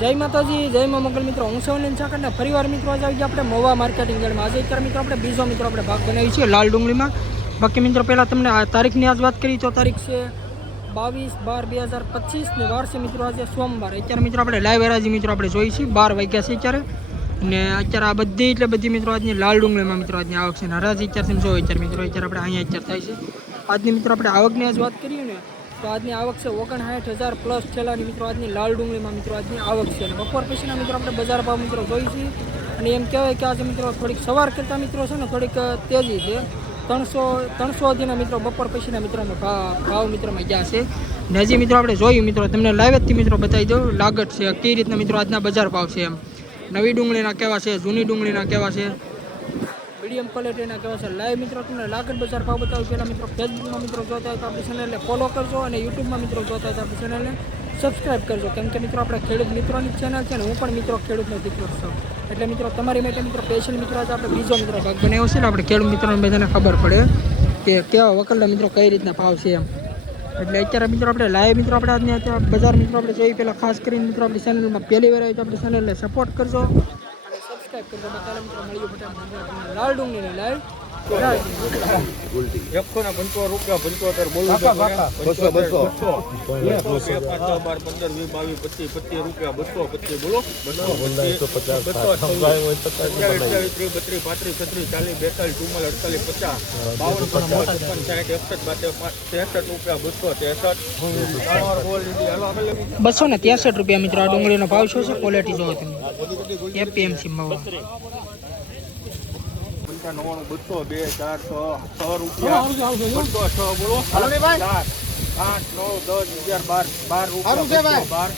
જય માતાજી, જય મા મંગલ મિત્રો. હું સૌને ચાકર ને ફરીવાર મિત્રો, આજે આવી ગયા આપણે મોવા માર્કેટિંગ યાર્ડમાં. આજે અત્યારે મિત્રો આપણે બીજો મિત્રો આપણે ભાગ બનાવી છીએ લાલ ડુંગળીમાં. બાકી મિત્રો, પહેલાં તમને આ તારીખની આજ વાત કરી. તો તારીખ છે બાવીસ બાર બે હજાર પચીસ ને વાર છે મિત્રો, આજે સોમવાર. અત્યારે મિત્રો આપણે લાઈવ હરાજી મિત્રો આપણે જોઈ છીએ. બાર વાગ્યા છે અત્યારે. અને અત્યારે આ બધી, એટલે બધી મિત્રો આજની લાલ ડુંગળીમાં મિત્રો આજની આવક છે. ને હરાજી અત્યારે તમે જોવો, અત્યારે મિત્રો, અત્યારે આપણે અહીંયા અત્યારે થાય છે. આજની મિત્રો, આપણે આવકની આજ વાત કરીએ ને તો આજની આવક છે ઓગણસાઠ હજાર પ્લસ છેલ્લાની મિત્રો, આજની લાલ ડુંગળીમાં મિત્રો, આજની આવક છે. અને બપોર પછીના મિત્રો, આપણે બજાર ભાવ મિત્રો જોઈ છીએ. અને એમ કહેવાય કે આજે મિત્રો થોડીક સવાર કરતા મિત્રો છે ને, થોડીક તેજી છે. ત્રણસો ત્રણસો સુધીના મિત્રો, બપોર પછીના મિત્રોનો ભાવ મિત્રોમાં ગયા છે. ને હજી મિત્રો આપણે જોયું મિત્રો, તમને લાઈવ જથી મિત્રો બતાવી દઉં, લાગત છે કઈ રીતના મિત્રો આજના બજાર ભાવ છે એમ. નવી ડુંગળીના કેવા છે, જૂની ડુંગળીના કેવા છે? મીડિયમ ક્વોલિટીના કહેવાય છે લાઈવ મિત્રો, તમને લાગત બજાર ભાવ બતાવું. પહેલાં મિત્રો ફેસબુકમાં મિત્રો જોતા હોય તો આપણી ચેનલને ફોલો કરજો અને યુટ્યુબમાં મિત્રો જોતા હોય તો આપણી ચેનલને સબસ્ક્રાઇબ કરજો. કેમ કે મિત્રો, આપણે ખેડૂત મિત્રોની ચેનલ છે ને, હું પણ મિત્રો ખેડૂતનો દીકરો છું. એટલે મિત્રો, તમારી માટે મિત્રો સ્પેશિયલ મિત્રો આજે આપણે બીજો મિત્રો ભાગ બનાવ્યો છે ને, આપણે ખેડૂત મિત્રોને બધાને ખબર પડે કે કેવા વકલના મિત્રો કઈ રીતના ભાવ છે એમ. એટલે અત્યારે મિત્રો, આપણે લાઈવ મિત્રો, આપણે આજની અત્યારે બજાર મિત્રો, આપણે જોઈએ પહેલાં ખાસ કરીને મિત્રો, આપણી ચેનલમાં પહેલી વાર આવી તો આપણી ચેનલને સપોર્ટ કરજો. અને સબસ્ક્રાઇબ કરજો બતાવે મિત્રો મળ્યું ફટાફટ લાલ ડુંગળીને લાઈવ એકસો પંચોતેર રૂપિયા પંચોતેર બોલું બસો, બસો. બસો. બે પાંચ છ બાર પંદર વીસ બાવીસ પચીસ પચીસ રૂપિયા બસો પચીસ બોલો. બસો અઠ્યાવીસ ત્રીસ બત્રીસ પાંત્રીસ છત્રીસ ચાલીસ બેતાલીસ ચુમ્માલીસ અડતાલીસ પચાસ. બાવન સાઠ એકસઠ ત્રેસઠ રૂપિયા બસો ત્રેસઠ. બસો ને ત્યાસઠ રૂપિયા મિત્રો આ ડુંગળીનો ભાવ શું છે? ક્વોલિટી જોવો તમે. એપીએમસી બસો બે ચાર છ છ રૂપિયા બસો છ બોલો. ચાર આઠ નવ દસ અગિયાર બાર બાર રૂપિયા બાર.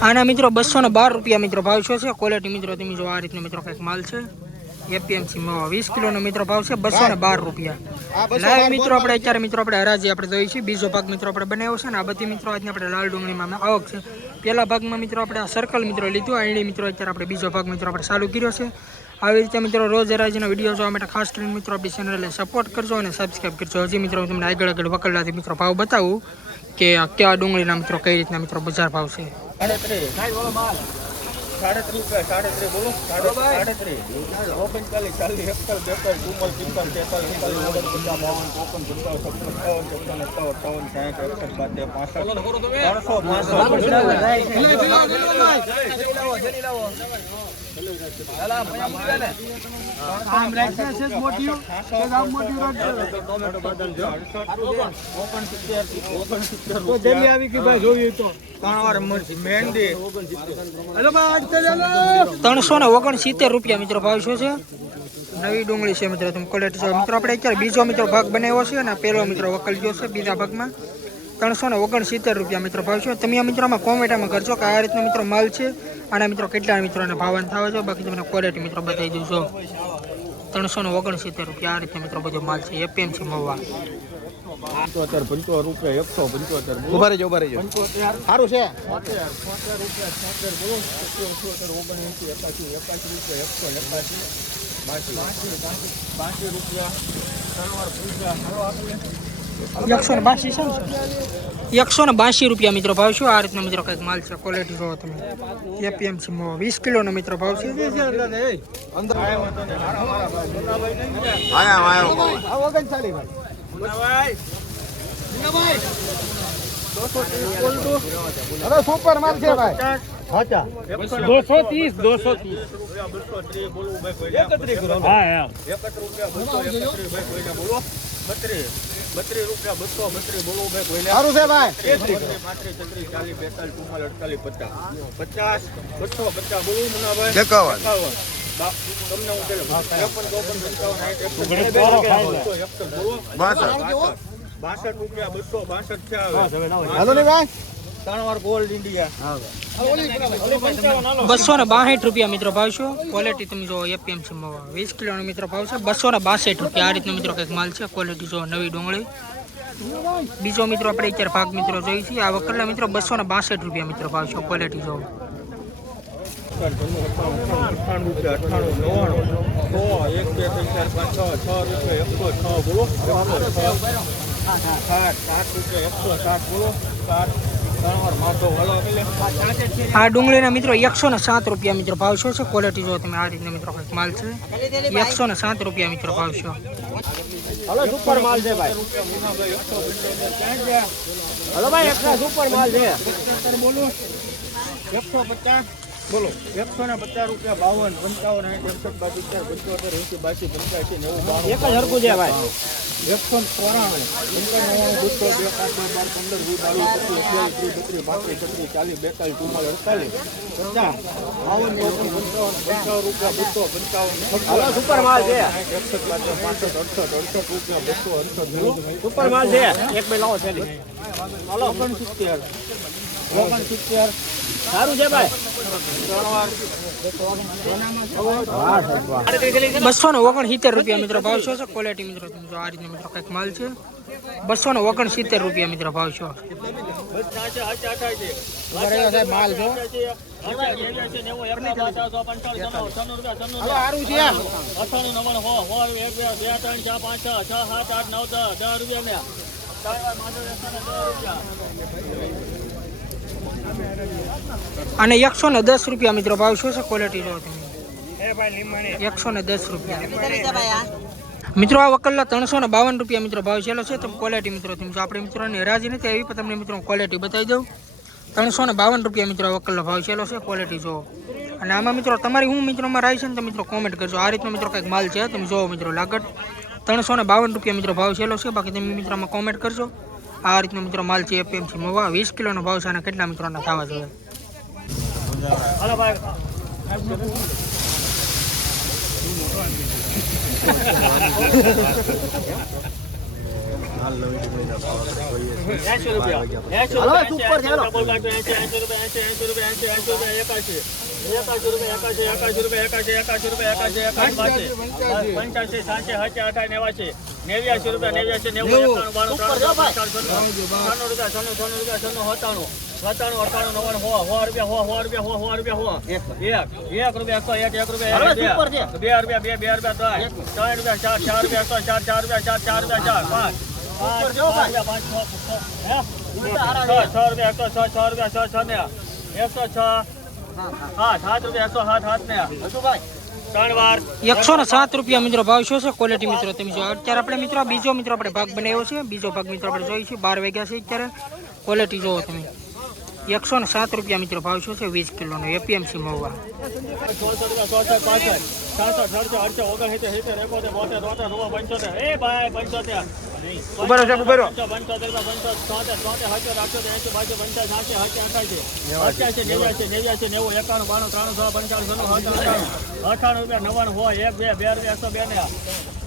આના મિત્રો બસો ને બાર રૂપિયા મિત્રો ભાવ શું છે. ક્વોલિટી મિત્રો તમે જો આ રીતનો મિત્રો કંઈક માલ છે. એપીએમસી મવા વીસ કિલોનો મિત્રો ભાવ છે બસો ને બાર રૂપિયા. લાઈવ મિત્રો આપણે અત્યારે મિત્રો આપણે હરાજી આપણે જોઈએ છીએ. બીજો ભાગ મિત્રો આપણે બનાવ્યો છે ને આ બધી મિત્રો આજની આપણે લાલ ડુંગળીમાં આવક છે. પહેલા ભાગમાં મિત્રો આપણે આ સર્કલ મિત્રો લીધું આઈડી મિત્રો અત્યારે આપણે બીજો ભાગ મિત્રો આપણે ચાલુ કર્યો છે. આવી રીતે મિત્રો રોજ હરાજીના વીડિયો જોવા માટે ખાસ કરીને મિત્રો આપણી ચેનલને સપોર્ટ કરજો અને સબસ્ક્રાઈબ કરજો. હજી મિત્રો તમને આગળ આગળ વકલડાથી મિત્રો ભાવ બતાવું કે કયા ડુંગળીના મિત્રો કઈ રીતના મિત્રો બજાર ભાવ છે. સાડત્રીસ સાડત્રીસ બોલો. સાડત્રીસ ઓગણચાલીસ ચાલીસ એકતાલીસ બેતાલીસ ચુમ્માલીસ પિસ્તાલીસ તેતાલીસ એકતાલીસ ઓગણપચાસ બાવન ચોપન છપ્પન છપ્પન અઠાવન અઠાવન એકસઠ બાતેર પાસઠ ત્રણસો મહેંદી ત્રણસો ને ઓગણસિત્તેર રૂપિયા મિત્રો ભાવ શું છે? નવી ડુંગળી છે મિત્રો, તમે ક્વોલિટી છે. મિત્રો, આપણે અત્યારે બીજો મિત્રો ભાગ બનાવ્યો છે અને પહેલો મિત્રો વકલ ગયો છે બીજા ભાગમાં. ત્રણસો ને ઓગણસિત્તેર રૂપિયા મિત્રો ભાવ છે? તમે મિત્રોમાં કોમેન્ટમાં કરજો કે આ રીતનો મિત્રો માલ છે આના મિત્રો કેટલા મિત્રોને ભાવન થાવે છે. બાકી તમને ક્વોલિટી મિત્રો બતાવી દઉં છો. ત્રણસો ને ઓગણસિત્તેર રૂપિયા આ રીતે મિત્રો બધો માલ છે. એપીએમસી મવા પંચોતેર પંચોતેર રૂપિયા એકસો પંચોતેર ઊભા રહેજો ઊભા રહેજો સારું છે? એકાસી ને બાસી છે ને એકસો ને બાસી રૂપિયા મિત્રો ભાવ શું આ રીતનો મિત્રો કંઈક માલ છે. ક્વોલિટી જોવો તમે. એપીએમસી માં વીસ કિલોનો મિત્રો ભાવ છે. ઓગણચાલીસ ભાઈ. અરે સુપર માલ છે ભાઈ. દોસો ત્રીસ દોસો ત્રીસ. બોલવું બોલવું સારું છે ભાઈ. પચાસ. પચાસ, બસો, પચાસ, બોલું મુન્નાભાઈ? બાસઠ. બસો બાસઠ ને બાસઠ રૂપિયા મિત્રો ભાવ છો ક્વોલિટી તમે જો એપીએમસી મવા. વીસ કિલોનો મિત્રો ભાવ છે બસો ને બાસઠ રૂપિયા. આ રીતનો મિત્રો કંઈક માલ છે. ક્વોલિટી જો નવી ડુંગળી. બીજો મિત્રો આપણે અત્યારે ભાગ મિત્રો જોઈ છીએ. આ વકરના મિત્રો બસો ને બાસઠ રૂપિયા મિત્રો ભાવ છે. ક્વોલિટી જો. અઠ્ઠાણું રૂપિયા અઠ્ઠાણું નવ્વાણું સો એક બે ત્રણ ચાર પાંચ છ છ રૂપિયા એકસો છ બોલો એકસો છ સાઠ સાઠ રૂપિયા એકસો સાઠ બોલો સાઠ ત્રણ વાર માથો વાળો એટલે આ ડુંગળીના મિત્રો એકસો ને સાત રૂપિયા મિત્રો ભાવ શું છે? ક્વોલિટી જો તમે આ રીતના મિત્રો કંઈક માલ છે. એકસો ને સાત રૂપિયા મિત્રો ભાવ છે. હલો સુપર માલ છે ભાઈ. મુનાભાઈ એકસો પંચોતેર ક્યાં ગયા હલો ભાઈ એકલા સુપર માલ છે. પંચોતેર બોલો. એકસો પચાસ. બોલો એકસો ને પચાસ રૂપિયા બાવન પંચાવન સાઠ એકસઠ બાસી ચાર પંચોતેર એસી બાસી પંચ્યાસી નેવું બાણું એક જ હરકું છે ભાઈ. એકસો ચોરાણું. પંદર બસો બે પાંચ બાર પંદર વીસ બાવીસ પચીસ અઠ્યાવીસ ત્રીસ બત્રીસ પાંત્રીસ છત્રીસ ચાલીસ બેતાલીસ ચુમ્માલીસ અડતાલીસ પચાસ બાવન ચોપન પંચાવન પંચાવન રૂપિયા બસો પંચાવન સુપર માલ છે. સાઠ એકસઠ બાસઠ પાસઠ અડસઠ અડસઠ રૂપિયા બસો અડસઠ સુપર માલ છે. એક બે લાવો છે ઓગણસિત્તેર. ઓગણસિત્તેર. સારું છે ભાઈ. બસો ને ઓગણસિત્તેર રૂપિયા મિત્રો ભાવ છો? ક્વોલિટી મિત્રો તમે આ રીતે મિત્રો કંઈક માલ છે. બસો ને ઓગણસિત્તેર રૂપિયા મિત્રો ભાવ છો માલ દસ રૂપિયા ને ત્રણ વાર માથે એકસો ને દસ રૂપિયા અને એકસો ને દસ રૂપિયા મિત્રો ભાવ શું છે? ક્વોલિટી જો તમે. એકસો ને દસ રૂપિયા. મિત્રો આ વકલના ત્રણસો ને બાવન રૂપિયા મિત્રો ભાવ છેલ્લો છે. તમે ક્વોલિટી મિત્રો તમે જો આપણે મિત્રોને રાજી નથી આવી પણ તમને મિત્રો ક્વોલિટી બતાવી દઉં. ત્રણસો ને બાવન રૂપિયા મિત્રો આ વકલનો ભાવ છેલ્લો છે ક્વોલિટી જો અને આમાં મિત્રો તમારી હું મિત્રોમાં રાય છે ને તમે મિત્રો કોમેન્ટ કરજો. આ રીતનો મિત્રો કંઈક માલ છે તમે જોવો મિત્રો લાગત. ત્રણસો ને બાવન રૂપિયા મિત્રો ભાવ છેલ્લો છે બાકી તમે મિત્રોમાં કોમેન્ટ કરજો. આ રીતનો મિત્રો માલ છે એપીએમસી મોવા. વીસ કિલોનો ભાવ છે અને કેટલા મિત્રોના થવા જોઈએ? પંચ્યાસી સાતસી સાતસી અઠાઈ નેવાસી નેવ્યાસી રૂપિયા નેવ્યાસી નેવું એકાણું બાણું ત્રણસો રૂપિયા છન્નું રૂપિયા છન્નું છન્નું રૂપિયા છન્નું સત્તાણું સત્તાણું અઠાણું નવ્વાણું હો હો રૂપિયા હો હો રૂપિયા હો હો રૂપિયા હો એક એક રૂપિયા એકસો એક એક રૂપિયા હલો, એક, બે. સુપર છે. બે રૂપિયા બે બે રૂપિયા ત્રણ ત્રણ રૂપિયા ચાર ચાર રૂપિયા એકસો ચાર ચાર રૂપિયા ચાર ચાર રૂપિયા ચાર પાંચ પાંચ ઉપર જો ભાઈ. પાંચ રૂપિયા પાંચ છ, છ, હે? છ છ રૂપિયા એકસો છ છ રૂપિયા છ છ ને એકસો છ હા સાત રૂપિયા એકસો સાત સાત ને ત્રણ વાર એકસો ને સાત રૂપિયા મિત્રો ભાવ શું છે ક્વોલિટી મિત્રો તમે જો અત્યારે આપણે મિત્રો આ બીજો મિત્રો આપણે ભાગ બનાવ્યો છે બીજો ભાગ મિત્રો આપણે જોઈશું બાર વાગ્યા છે અત્યારે ક્વોલિટી જોવો તમે એકસો ને સાત રૂપિયા મિત્રો ભાવ શું છે? વીસ કિલોનો એપીએમસી મહુવા સોળસો રૂપિયા સોળસો પાસઠ સાતસો સડસો અડસો ઓગણસિત્તેર સિત્તેર એકોતેર બોતેર તોતેર રૂપિયા પંચોતેર એ ભાઈ પંચોતેર ઊભા રહો સાહેબ, ઊભા રહો. પંચોતેર રૂપિયા પંચોતેર તોતેર તોતેર હત્તર અઠ્યોતેર એંસી બાસી પંચાસી સાતસી સાતસી અઠાસી અઠ્યાસી નેવ્યાસી નેવ્યાસી નેવું એકાણું બાણું ત્રાણું છ પંચાણું છન્નું અઠાણું રૂપિયા નવ્વાણું હોય એક બે બે રૂપિયા એકસો બે ને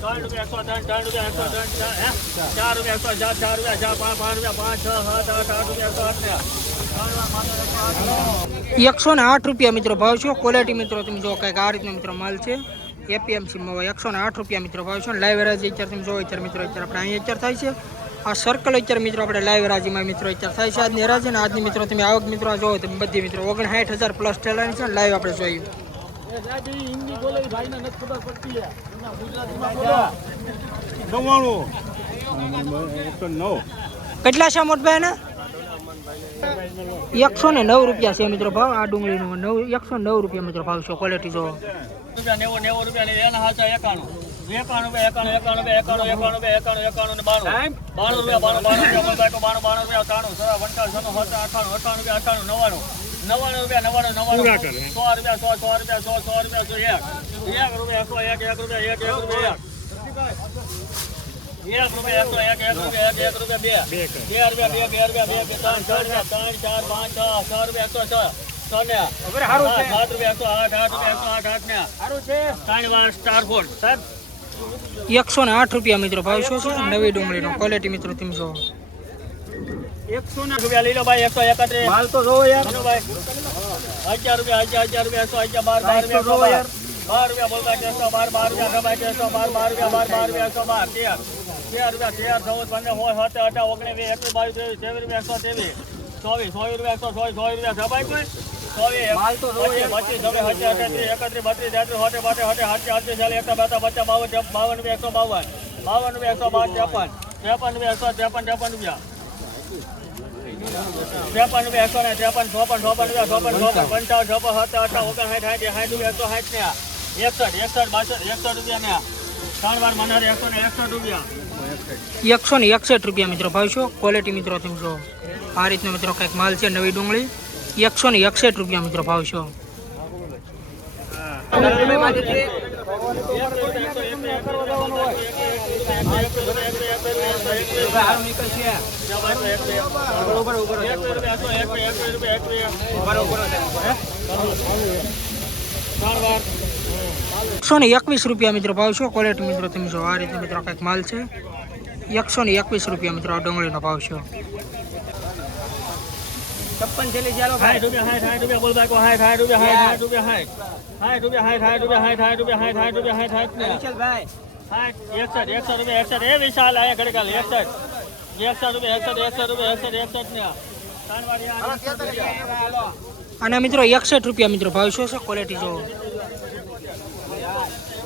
ત્રણ રૂપિયા એકસો ત્રણ ત્રણ રૂપિયા એકસો ત્રણ ચાર ચાર રૂપિયા એકસો ચાર ચાર રૂપિયા ચાર પાંચ પાંચ રૂપિયા પાંચ છ સાત આઠ આઠ રૂપિયા એકસો આઠ એકસો ને આઠ રૂપિયા મિત્રો ભાવ છે. ક્વોલિટી મિત્રો તમે જો કંઈક આ રીતનો મિત્રો માલ છે. એપીએમસી મહુવા એકસો ને આઠ રૂપિયા મિત્રો ભાવ છે. લાઈવ રાજી અત્યારે તમે જોવો અત્યારે મિત્રો અત્યારે આપણે અહીંયા અત્યારે થાય છે. આ સર્કલ અત્યારે મિત્રો આપણે લાઈવ રાજીમાં મિત્રો અત્યારે થાય છે. આજની રાજી ને આજની મિત્રો તમે આવક મિત્રો જોવો તમે બધી મિત્રો ઓગણસાઠ હજાર પ્લસ ટેલાની છે લાઈવ આપણે જોયું કેટલા છે મોટભાઈ ને એકસો ને નવ રૂપિયા છે મિત્રો ભાવ આ ડુંગળીનો નવ એકસો નવ રૂપિયા મિત્રો ભાવ છે ક્વોલિટી જો નેવું નેવું રૂપિયા એના હાચા એકાણું એકાણું એકાણું એકાણું એકાણું એકાણું એકાણું એકાણું બાણું બાણું બાણું બાણું રૂપિયા બાણું બાણું રૂપિયા ત્રાણું સવા પંચાવન છન્નું સત્તર અઠાણું અઠાણું અઠાણું નવાણું નવાણું રૂપિયા નવાણું નવાણું સો રૂપિયા સો સો રૂપિયા સો સો રૂપિયા સો એક રૂપિયા એક એક રૂપિયા એક રૂપિયા એક રૂપિયા એકસો એક એક રૂપિયા એક એક રૂપિયા બે બે રૂપિયા બે બે રૂપિયા બે બે ત્રણ ચાર રૂપિયા ત્રણ ચાર પાંચ છ છ રૂપિયા એકસો છ. છ ને સાત સાત રૂપિયા એકસો આઠ આઠ રૂપિયા એકસો આઠ આઠ ને ત્રણ વાર સ્ટાર ફોડ સાહેબ. એકસો ને આઠ રૂપિયા મિત્રો ભાવ શું છે? નવી ડુંગળીનો ક્વોલિટી મિત્રો તમે જો એકસો ને રૂપિયા લઈ લો ભાઈ એકસો એકત્રીસ. માલ તો જોવો યાર. ચાલો ભાઈ. હજાર રૂપિયા હજાર હજાર રૂપિયા એકસો હજાર બાર બાર રૂપિયા એકસો બાર. બાર રૂપિયા બોલતા એકસો બાર બાર રૂપિયા સભાઈ એકસો બાર બાર રૂપિયા બાર બાર રૂપિયા એકસો બાર. તેર. તેર રૂપિયા તેર ચૌદ પંદર સોળ સત્તર અઢાર ઓગણીસ વીસ એકવીસ બાવીસ ત્રેવીસ ત્રેવીસ રૂપિયા એકસો ત્રેવીસ ચોવીસ ચોવીસ રૂપિયા એકસો ચોવીસ ચોવીસ રૂપિયા કોઈ? ચોવીસ પચીસ સત્યાવીસ એકત્રીસ બત્રીસ તેત્રીસ હોતે બાટે હોતે હાથે હાથે બેતા પચાસ બાવન બાવન રૂપિયા એકસો બાવન બાવન રૂપિયા એકસો બાર ત્રેપન ત્રેપન રૂપિયા એકસો ત્રેપન ત્રેપન રૂપિયા. ત્રેપન રૂપિયા એકસો ને ત્રેપન ચોપન ચોપન રૂપિયા ચોપન ચોપન પંચાવન. ચોપન સત્તાવન અઠાવન ઓગણ સાઠ સાઠ સાઠ રૂપિયા એકસો સાઠ ને એકસઠ એકસઠ બાસઠ એકસઠ રૂપિયા ને ત્રણ વાર મને એકસો ને એકસઠ રૂપિયા. એકસો ને એકસઠ રૂપિયા મિત્રો ભાવ છો. ક્વોલિટી મિત્રો તમે જો આ રીતનો મિત્રો કંઈક માલ છે, નવી ડુંગળી. એકસો ને એકસઠ રૂપિયા મિત્રો ભાવ છો. એકસો ને એકવીસ રૂપિયા મિત્રો ભાવ છો. ક્વોલિટી મિત્રો તમે જો આ રીતે મિત્રો કંઈક માલ છે. એકસો ને એકવીસ રૂપિયા મિત્રો આ ડુંગળીનો ભાવ છે. છપ્પન છેલ્લી ચાલો સાઠ રૂપિયા સાઠ રૂપિયા બોલ બાકો સાઠ સાઠ રૂપિયા સાઠ રૂપિયા સાઠ રૂપિયા સાઠ રૂપિયા સાઠ રૂપિયા સાઠ રૂપિયા સાઠ ભાઈ. સાઠ એકસઠ એકસઠ રૂપિયા એકસઠ. એ વિશાલ આયા ઘડીકાલ એકસઠ. એકસઠ રૂપિયા એકસઠ એકસઠ રૂપિયા એકસઠ એકસઠ ને. અને મિત્રો એકસઠ રૂપિયા મિત્રો ભાવ શું છે? ક્વોલિટી જો.